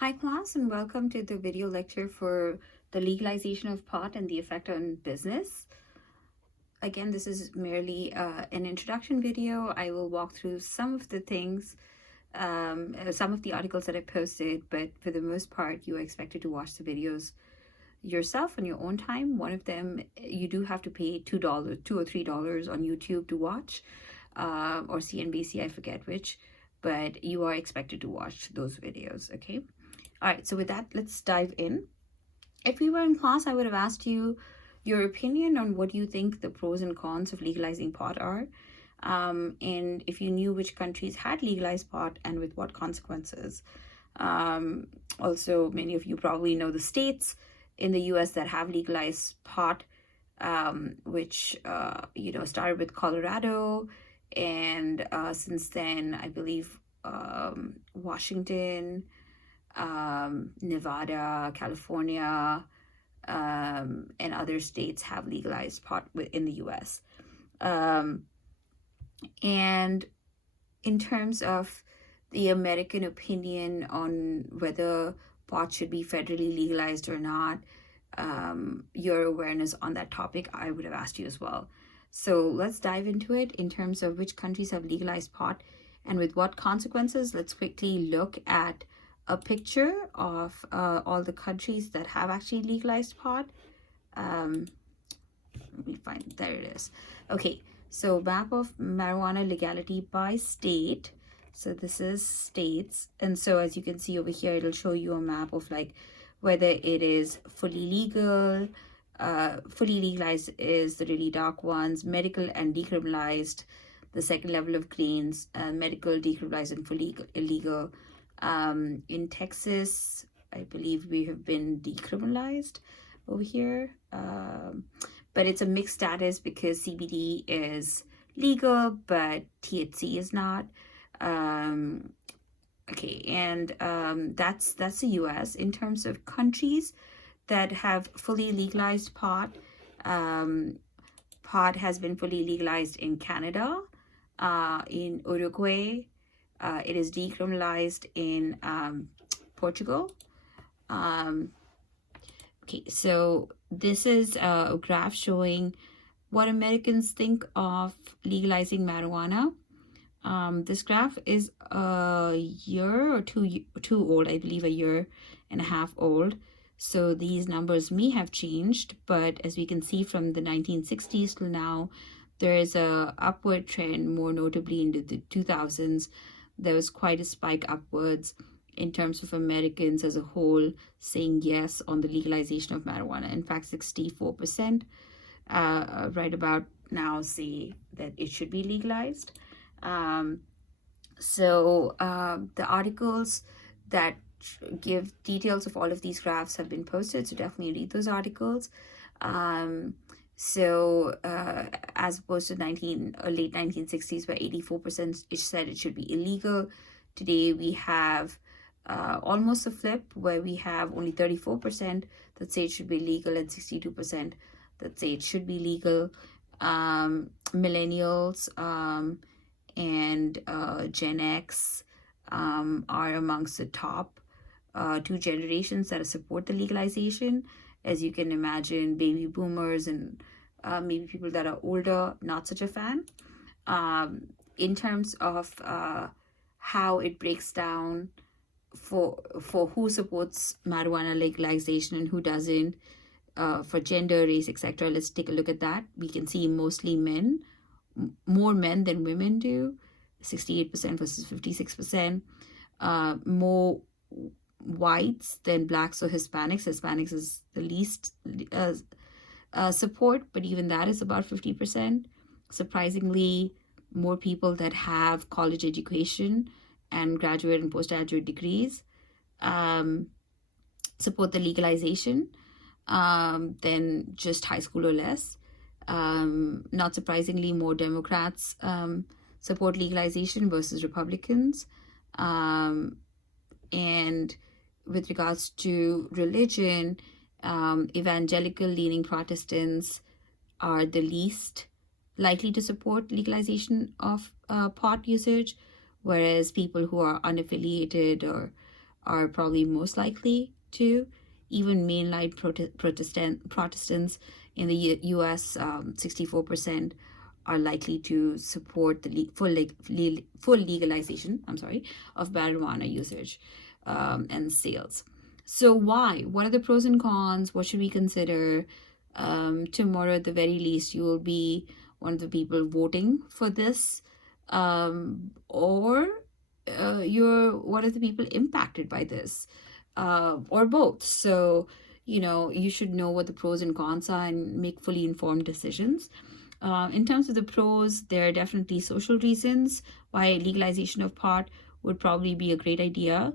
Hi class, and welcome to the video lecture for the legalization of pot and the effect on business. Again, this is merely an introduction video. I will walk through some of the things, some of the articles that I posted, but for the most part, you are expected to watch the videos yourself on your own time. One of them, you do have to pay $2, $2 or $3 on YouTube to watch, or CNBC, I forget which, but you are expected to watch those videos, okay? All right, so with that, let's dive in. If we were in class, I would have asked you your opinion on what you think the pros and cons of legalizing pot are. And if you knew which countries had legalized pot and with what consequences. Also, many of you probably know the states in the US that have legalized pot, which, started with Colorado. And since then, I believe Washington, Nevada, California, and other states have legalized pot in the US. And in terms of the American opinion on whether pot should be federally legalized or not, your awareness on that topic, I would have asked you as well. So let's dive into it in terms of which countries have legalized pot and with what consequences. Let's quickly look at a picture of all the countries that have actually legalized pot. Let me find, there it is. Okay, so map of marijuana legality by state. So this is states, and so as you can see over here, it'll show you a map of like whether it is fully legal. Fully legalized is the really dark ones, medical and decriminalized, the second level of greens, medical, decriminalized, and fully illegal. In Texas, I believe we have been decriminalized over here. But it's a mixed status because CBD is legal, but THC is not. Okay, and that's the US. In terms of countries that have fully legalized pot, pot has been fully legalized in Canada, in Uruguay. It is decriminalized in Portugal. Okay, so this is a graph showing what Americans think of legalizing marijuana. This graph is a year or two old, I believe a year and a half old. So these numbers may have changed, but as we can see from the 1960s till now, there is a upward trend, more notably in the 2000s. There was quite a spike upwards in terms of Americans as a whole saying yes on the legalization of marijuana. In fact, 64% right about now say that it should be legalized. The articles that give details of all of these graphs have been posted, so definitely read those articles. As opposed to late 1960s, where 84% said it should be illegal, today we have almost a flip, where we have only 34% that say it should be legal and 62% that say it should be legal. Millennials and Gen X are amongst the top two generations that support the legalization. As you can imagine, baby boomers and maybe people that are older, not such a fan. In terms of how it breaks down for who supports marijuana legalization and who doesn't, for gender, race, etc. Let's take a look at that. We can see mostly men, more men than women do, 68% versus 56%. More whites than blacks or Hispanics. Hispanics is the least support, but even that is about 50%. Surprisingly, more people that have college education and graduate and postgraduate degrees support the legalization than just high school or less. Not surprisingly, more Democrats support legalization versus Republicans. And with regards to religion, evangelical leaning Protestants are the least likely to support legalization of pot usage, whereas people who are unaffiliated or are probably most likely to. Even mainline Protestants in the U.S., 64% are likely to support the full legalization. I'm sorry, of marijuana usage and sales. So why? What are the pros and cons? What should we consider? Tomorrow, at the very least, you will be one of the people voting for this, or you're one of the people impacted by this, or both. So, you should know what the pros and cons are and make fully informed decisions. In terms of the pros, there are definitely social reasons why legalization of pot would probably be a great idea.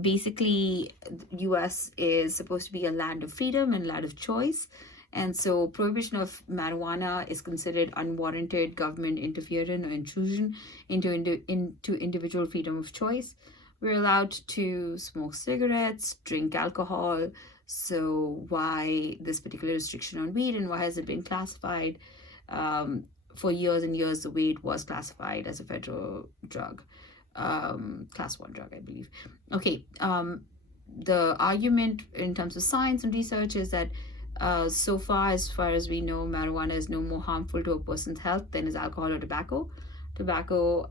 Basically, the US is supposed to be a land of freedom and land of choice. And so prohibition of marijuana is considered unwarranted government interference or intrusion into individual freedom of choice. We're allowed to smoke cigarettes, drink alcohol. So why this particular restriction on weed, and why has it been classified for years and years the way it was classified as a federal drug, class 1 drug, I believe. Okay, the argument in terms of science and research is that so far as we know, marijuana is no more harmful to a person's health than is alcohol or tobacco. Tobacco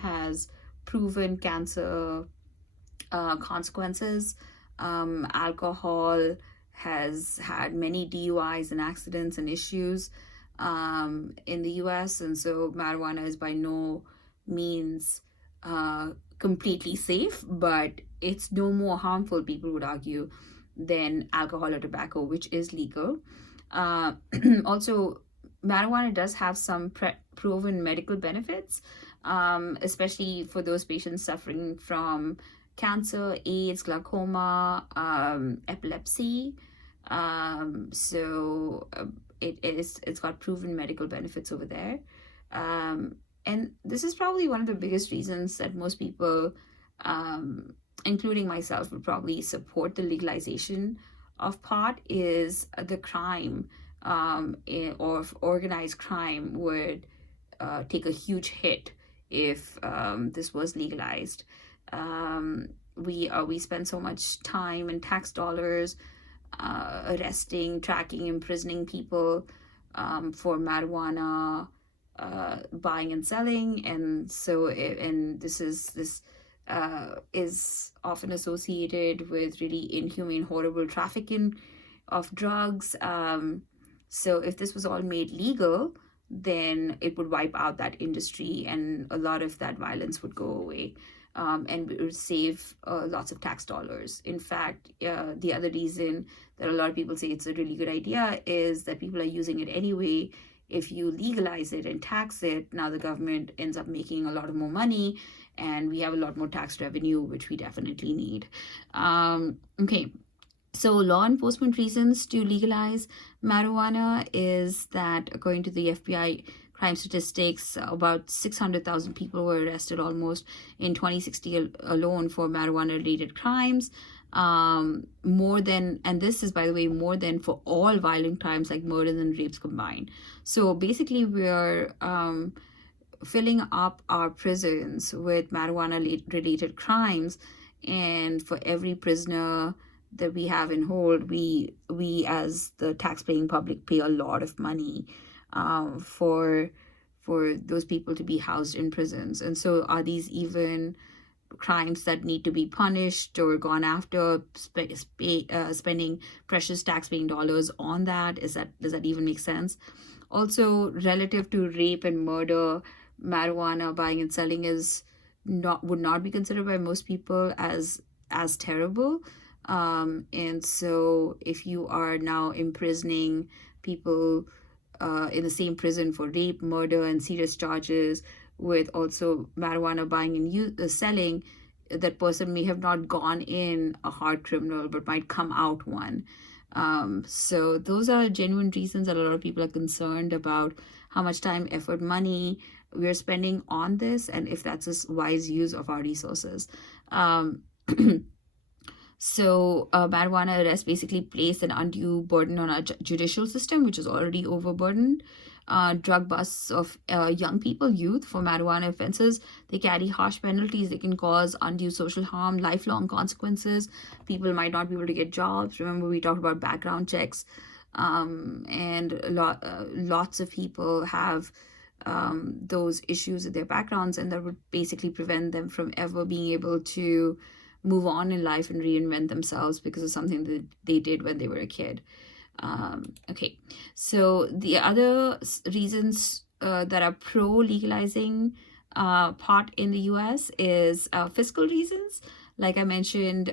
has proven cancer consequences. Alcohol has had many DUIs and accidents and issues in the US, and so marijuana is by no means completely safe, but it's no more harmful, people would argue, than alcohol or tobacco, which is legal. Also, marijuana does have some proven medical benefits, especially for those patients suffering from cancer, AIDS, glaucoma, epilepsy. It's got proven medical benefits over there. And this is probably one of the biggest reasons that most people, including myself, would probably support the legalization of pot, is the crime, or organized crime would take a huge hit if this was legalized. We spend so much time and tax dollars arresting, tracking, imprisoning people for marijuana buying and selling, and so this is often associated with really inhumane, horrible trafficking of drugs. So if this was all made legal, then it would wipe out that industry, and a lot of that violence would go away. And it would save lots of tax dollars. In fact, the other reason that a lot of people say it's a really good idea is that people are using it anyway. If you legalize it and tax it, now the government ends up making a lot of more money, and we have a lot more tax revenue, which we definitely need. Okay, so law enforcement reasons to legalize marijuana is that, according to the FBI crime statistics, about 600,000 people were arrested almost in 2016 alone for marijuana-related crimes. More than, and this is, by the way, more than for all violent crimes like murders and rapes combined. So basically, we're filling up our prisons with marijuana-related crimes, and for every prisoner that we have in hold, we as the tax-paying public pay a lot of money for those people to be housed in prisons. And so are these even crimes that need to be punished or gone after, spending precious tax-paying dollars on that? Does that even make sense? Also, relative to rape and murder, marijuana buying and selling would not be considered by most people as terrible. And so if you are now imprisoning people in the same prison for rape, murder, and serious charges, with also marijuana buying and selling, that person may have not gone in a hard criminal but might come out one. So those are genuine reasons that a lot of people are concerned about how much time, effort, money we're spending on this, and if that's a wise use of our resources. So marijuana arrests basically place an undue burden on our judicial system, which is already overburdened. drug busts of young people, youth, for marijuana offenses. They carry harsh penalties. They can cause undue social harm, lifelong consequences. People might not be able to get jobs. Remember, we talked about background checks, and lots of people have those issues with their backgrounds, and that would basically prevent them from ever being able to move on in life and reinvent themselves because of something that they did when they were a kid. Okay, so the other reasons that are pro legalizing pot in the US is fiscal reasons. Like I mentioned,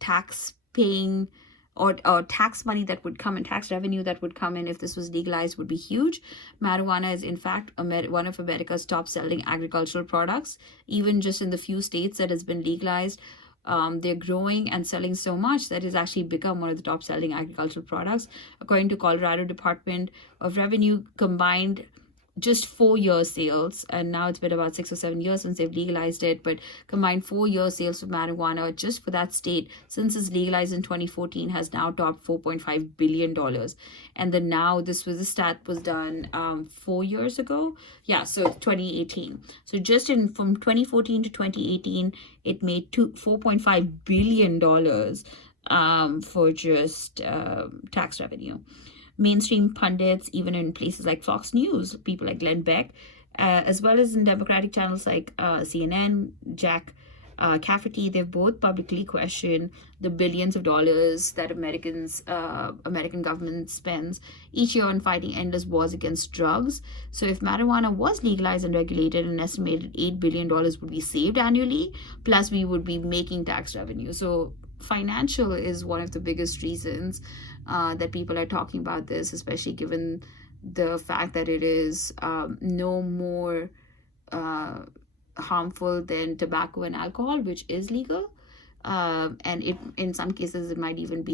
tax paying or tax money that would come in, tax revenue that would come in if this was legalized would be huge. Marijuana is, in fact, one of America's top selling agricultural products. Even just in the few states that has been legalized, they're growing and selling so much that it's actually become one of the top selling agricultural products. According to Colorado Department of Revenue, combined just 4 year sales, and now it's been about 6 or 7 years since they've legalized it, but combined 4 year sales of marijuana just for that state since it's legalized in 2014 has now topped $4.5 billion. And then now the stat was done 4 years ago. Yeah, so 2018. So just from 2014 to 2018, it made $4.5 billion for just tax revenue. Mainstream pundits, even in places like Fox News, people like Glenn Beck, as well as in Democratic channels like CNN, Jack Cafferty, they've both publicly questioned the billions of dollars that American government spends each year on fighting endless wars against drugs. So if marijuana was legalized and regulated, an estimated $8 billion would be saved annually, plus we would be making tax revenue. So financial is one of the biggest reasons that people are talking about this, especially given the fact that it is no more harmful than tobacco and alcohol, which is legal, and it, in some cases, it might even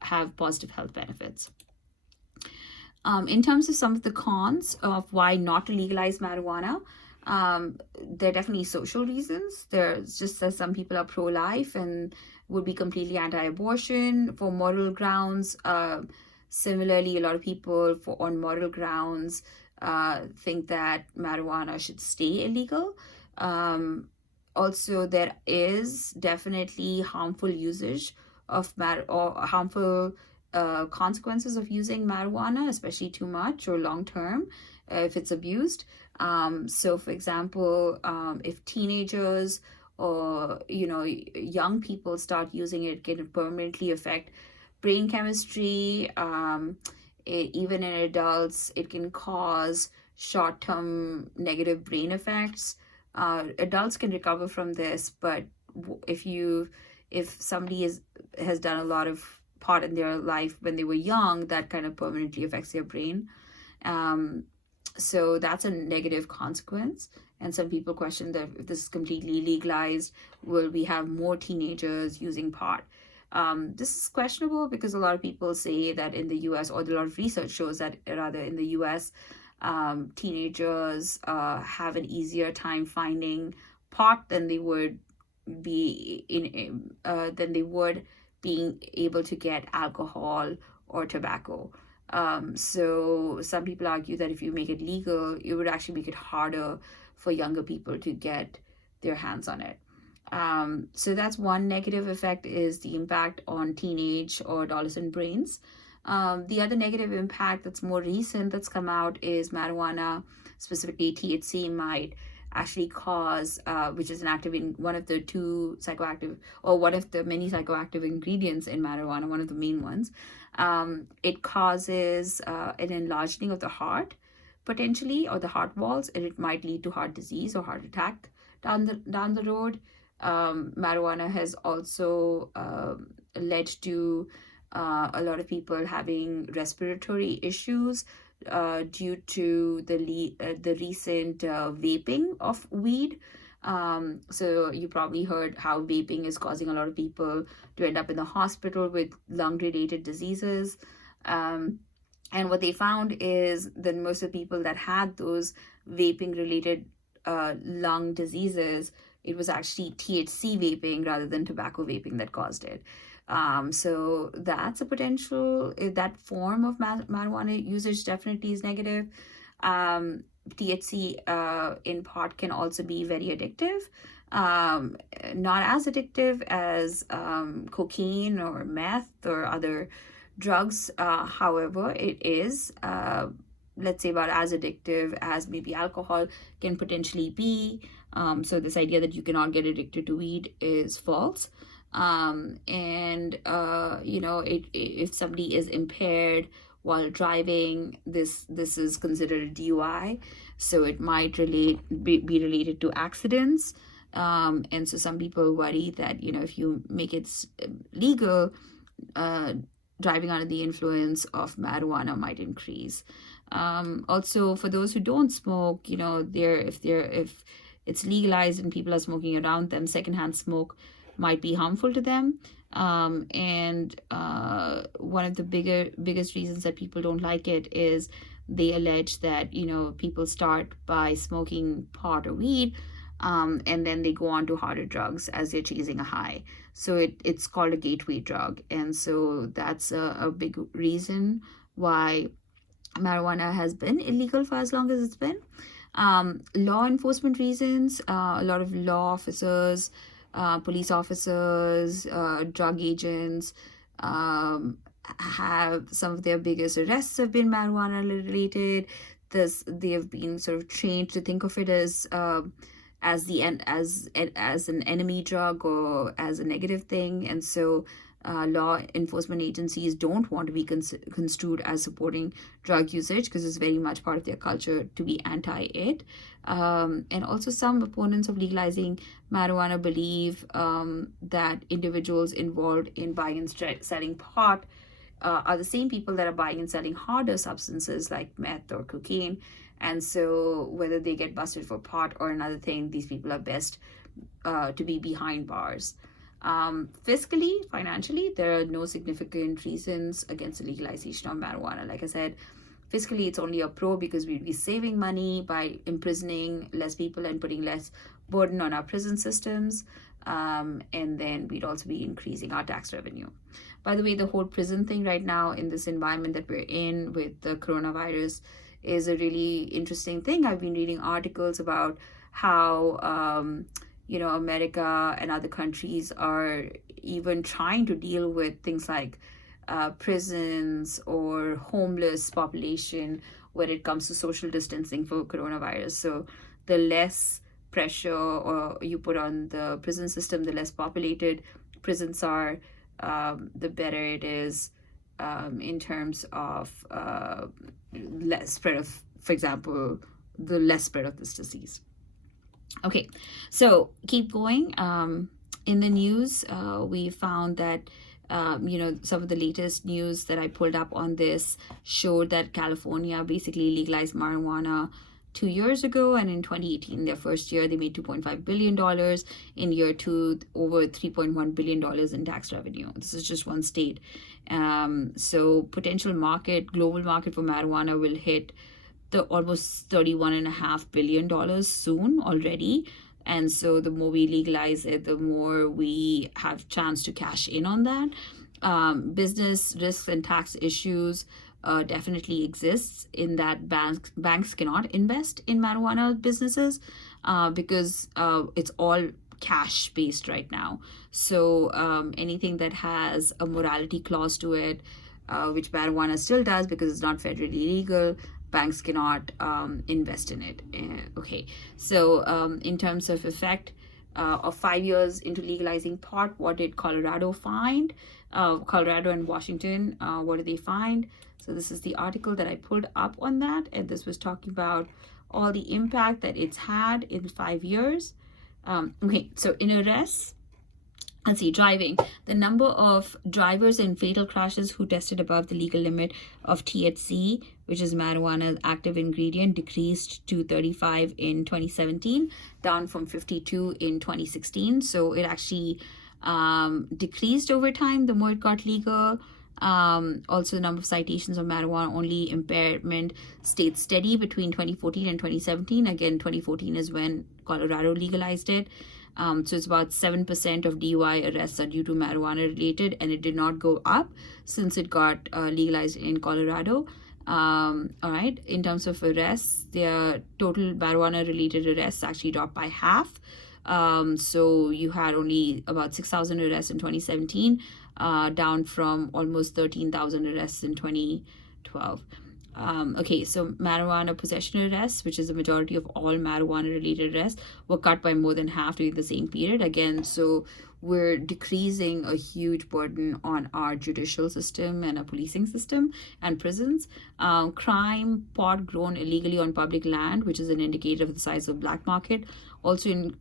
have positive health benefits. In terms of some of the cons of why not to legalize marijuana, there are definitely social reasons. There's just that some people are pro-life and would be completely anti-abortion for moral grounds. Similarly, a lot of people on moral grounds think that marijuana should stay illegal. Also, there is definitely harmful usage of or harmful consequences of using marijuana, especially too much or long term if it's abused. So, for example, if teenagers or young people start using it, it can permanently affect brain chemistry. Even in adults, it can cause short-term negative brain effects. Adults can recover from this, but if somebody has done a lot of pot in their life when they were young, that kind of permanently affects their brain. So that's a negative consequence. And some people question that if this is completely legalized, will we have more teenagers using pot? This is questionable because a lot of people say that in the US, or a lot of research shows that rather in the US, teenagers have an easier time finding pot than they would being able to get alcohol or tobacco. So some people argue that if you make it legal, it would actually make it harder for younger people to get their hands on it. So that's one negative effect, is the impact on teenage or adolescent brains. The other negative impact that's more recent that's come out is marijuana, specifically THC, might actually cause, which is one of the two psychoactive, or one of the many psychoactive ingredients in marijuana, one of the main ones. It causes an enlarging of the heart, potentially, or the heart walls, and it might lead to heart disease or heart attack down the road. Marijuana has also led to a lot of people having respiratory issues due to the recent vaping of weed. So you probably heard how vaping is causing a lot of people to end up in the hospital with lung-related diseases. And what they found is that most of the people that had those vaping-related lung diseases, it was actually THC vaping rather than tobacco vaping that caused it. So that's a potential. If that form of marijuana usage definitely is negative. Um, THC in pot can also be very addictive. Um, Not as addictive as cocaine or meth or other drugs. However, it is, let's say, about as addictive as maybe alcohol can potentially be. So this idea that you cannot get addicted to weed is false. And if somebody is impaired while driving, this is considered a DUI, so it might be related to accidents. And so some people worry that if you make it legal, uh, driving under the influence of marijuana might increase. Also, for those who don't smoke, if it's legalized and people are smoking around them, secondhand smoke might be harmful to them. And one of the biggest reasons that people don't like it is they allege that people start by smoking pot or weed, and then they go on to harder drugs as they're chasing a high. So it's called a gateway drug, and so that's a big reason why marijuana has been illegal for as long as it's been. Law enforcement reasons, a lot of law officers, police officers, drug agents, have some of their biggest arrests have been marijuana related. They have been sort of trained to think of it as an enemy drug or as a negative thing, and so law enforcement agencies don't want to be construed as supporting drug usage because it's very much part of their culture to be anti-it. And also some opponents of legalizing marijuana believe that individuals involved in buying and selling pot are the same people that are buying and selling harder substances like meth or cocaine. And so whether they get busted for pot or another thing, these people are best to be behind bars. Fiscally, financially, there are no significant reasons against the legalization of marijuana. Like I said, fiscally, it's only a pro because we'd be saving money by imprisoning less people and putting less burden on our prison systems. And then we'd also be increasing our tax revenue. By the way, the whole prison thing right now in this environment that we're in with the coronavirus is a really interesting thing. I've been reading articles about how America and other countries are even trying to deal with things like prisons or homeless population when it comes to social distancing for coronavirus. So the less pressure or you put on the prison system, the less populated prisons are, the better it is in terms of less spread of, for example, the less spread of this disease. Okay, so keep going. In the news, we found that some of the latest news that I pulled up on this showed that California basically legalized marijuana 2 years ago, and in 2018, their first year, they made $2.5 billion. In year two, over $3.1 billion in tax revenue. This is just one state. So potential global market for marijuana will hit the almost $31.5 billion soon already. And so the more we legalize it, the more we have chance to cash in on that. Business risks and tax issues definitely exists in that banks cannot invest in marijuana businesses because it's all cash based right now. So anything that has a morality clause to it, which marijuana still does because it's not federally legal, banks cannot invest in it. Okay, so in terms of effect of 5 years into legalizing pot, what did Colorado find? Colorado and Washington, what did they find? So this is the article that I pulled up on that, and this was talking about all the impact that it's had in 5 years. Okay, so in arrests, let's see, driving. The number of drivers in fatal crashes who tested above the legal limit of THC, which is marijuana's active ingredient, decreased to 35 in 2017, down from 52 in 2016. So it actually decreased over time the more it got legal. Also, the number of citations of marijuana only impairment stayed steady between 2014 and 2017. Again, 2014 is when Colorado legalized it. So it's about 7% of DUI arrests are due to marijuana related, and it did not go up since it got legalized in Colorado. All right, in terms of arrests, their total marijuana related arrests actually dropped by half. So you had only about 6,000 arrests in 2017, down from almost 13,000 arrests in 2012. Okay, so marijuana possession arrests, which is the majority of all marijuana related arrests, were cut by more than half during the same period. Again, so we're decreasing a huge burden on our judicial system and our policing system and prisons. Crime, pot grown illegally on public land, which is an indicator of the size of black market, is on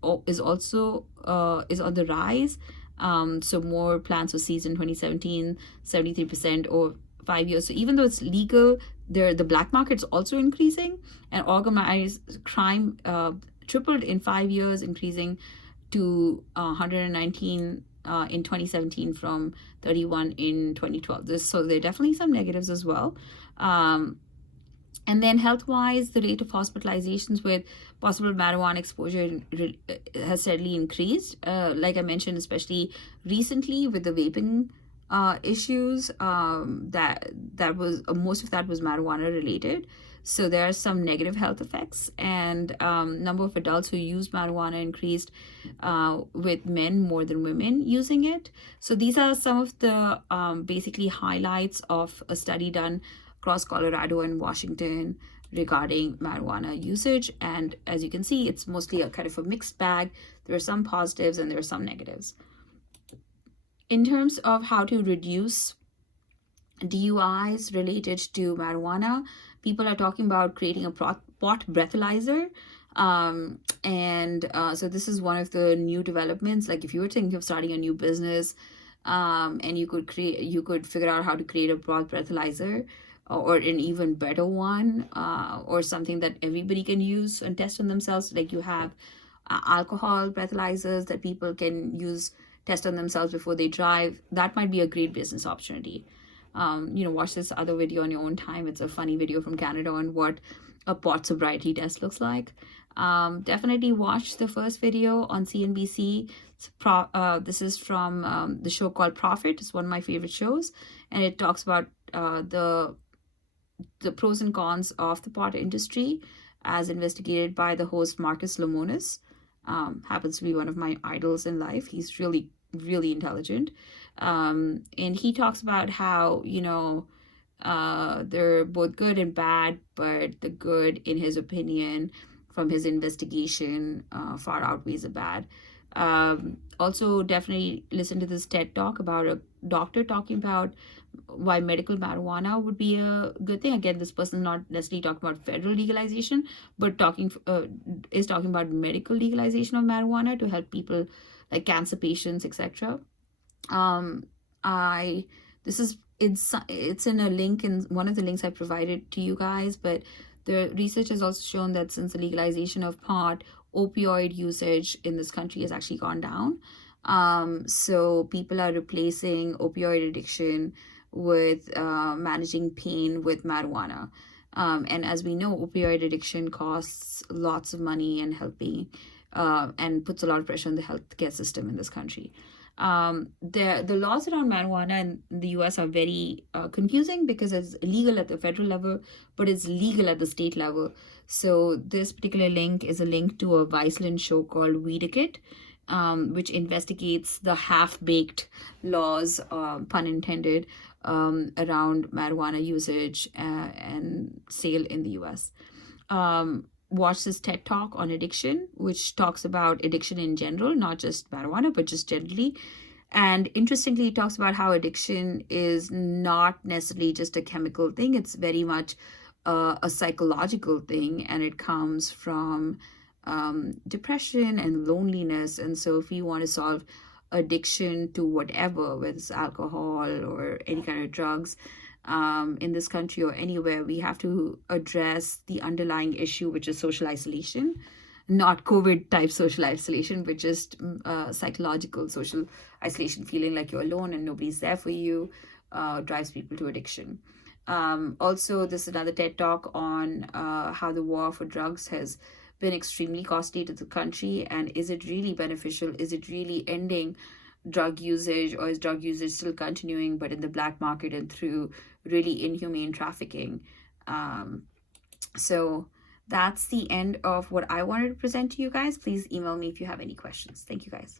the rise. So more plants were seized in 2017, 73% over 5 years. So even though it's legal, the black market's also increasing, and organized crime tripled in 5 years, increasing to 119 in 2017 from 31 in 2012. So there are definitely some negatives as well. And then health-wise, the rate of hospitalizations with possible marijuana exposure has steadily increased. Like I mentioned, especially recently with the vaping issues, that was most of that was marijuana related. So there are some negative health effects, and number of adults who use marijuana increased with men more than women using it. So these are some of the basically highlights of a study done across Colorado and Washington regarding marijuana usage. And as you can see, it's mostly a kind of a mixed bag. There are some positives and there are some negatives. In terms of how to reduce DUIs related to marijuana, people are talking about creating a pot breathalyzer. So this is one of the new developments. Like if you were thinking of starting a new business, and you could figure out how to create a pot breathalyzer, or an even better one, or something that everybody can use and test on themselves. Like you have alcohol breathalyzers that people can use, test on themselves before they drive. That might be a great business opportunity. Watch this other video on your own time. It's a funny video from Canada on what a pot sobriety test looks like. Definitely watch the first video on CNBC. This is from the show called Profit. It's one of my favorite shows, and it talks about the pros and cons of the pot industry as investigated by the host Marcus Lemonis. Happens to be one of my idols in life. He's really, really intelligent. And he talks about how, they're both good and bad, but the good, in his opinion, from his investigation, far outweighs the bad. Also, definitely listen to this TED Talk about a doctor talking about why medical marijuana would be a good thing. Again, this person is not necessarily talking about federal legalization, but is talking about medical legalization of marijuana to help people like cancer patients, etc. It's in a link in one of the links I provided to you guys, but the research has also shown that since the legalization of pot, opioid usage in this country has actually gone down. So people are replacing opioid addiction with managing pain with marijuana. And as we know, opioid addiction costs lots of money and and puts a lot of pressure on the healthcare system in this country. The laws around marijuana in the US are very confusing because it's illegal at the federal level, but it's legal at the state level. So this particular link is a link to a Viceland show called Weedicket, which investigates the half-baked laws, pun intended, around marijuana usage and sale in the US. Watch this TED Talk on addiction, which talks about addiction in general, not just marijuana, but just generally. And interestingly, it talks about how addiction is not necessarily just a chemical thing. It's very much a psychological thing, and it comes from depression and loneliness. And so if you want to solve addiction to whatever, whether it's alcohol or any kind of drugs, in this country or anywhere, we have to address the underlying issue, which is social isolation, not COVID type social isolation, but just psychological social isolation, feeling like you're alone and nobody's there for you, drives people to addiction. Also, this is another TED Talk on how the war for drugs has been extremely costly to the country, and is it really beneficial? Is it really ending drug usage, or is drug usage still continuing but in the black market and through really inhumane trafficking? So that's the end of what I wanted to present to you guys. Please email me if you have any questions. Thank you guys.